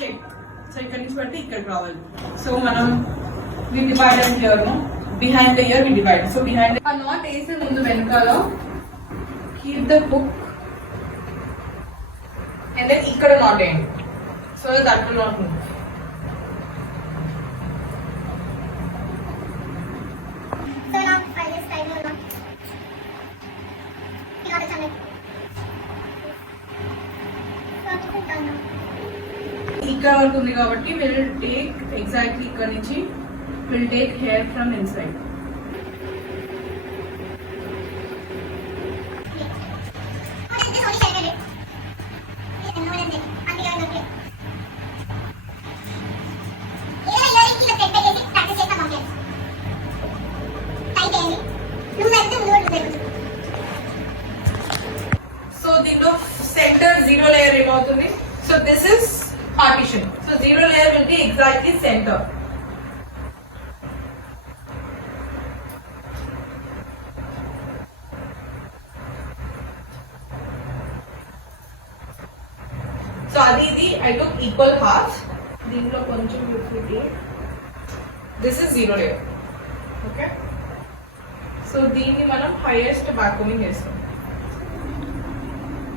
Check. So ఇక్కడ నుంచి బట్టి ఇక్కడికి రావాలి. సో మనం we divide and here behind the ear we divide. So behind ఆ నాట్ వేసే ముందు వెనకాల keep the hook and then ఇక్కడ నాట్ వేయండి. So that will not move. ఇక్కడ వరకు ఉంది కాబట్టి విల్ టేక్ ఎగ్జాక్ట్లీ ఇక్కడ నుంచి will take hair from inside. So దీంట్లో సెంటర్ జీరో లేయర్ ఏమవుతుంది? So this is partition. So zero layer will be exactly center. So Aditi, I took equal halves. Deemlo koncham differently. This is zero layer. Okay. So దీన్ని మనం highest backcombing చేస్తాం.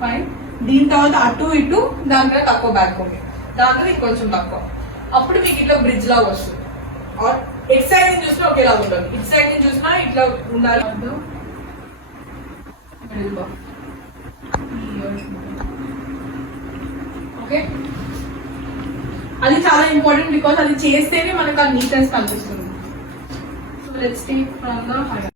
Fine. దీని తర్వాత అటు ఇటు దాంట్లో తక్కువ backcombing. దాంట్లో మీకు కొంచెం తక్కువ. అప్పుడు మీకు ఇట్లా బ్రిడ్జ్ లాగా వస్తుంది. ఆర్ ఇట్ సైడ్ నుంచి చూసినా ఒకేలా ఉంటుంది, ఇట్ సైడ్ నుంచి చూసినా ఇట్లా ఉండాలి. ఓకే, అది చాలా ఇంపార్టెంట్ బికాస్ అది చేస్తేనే మనకు ఆ నీట్నెస్ కనిపిస్తుంది. So let's take from the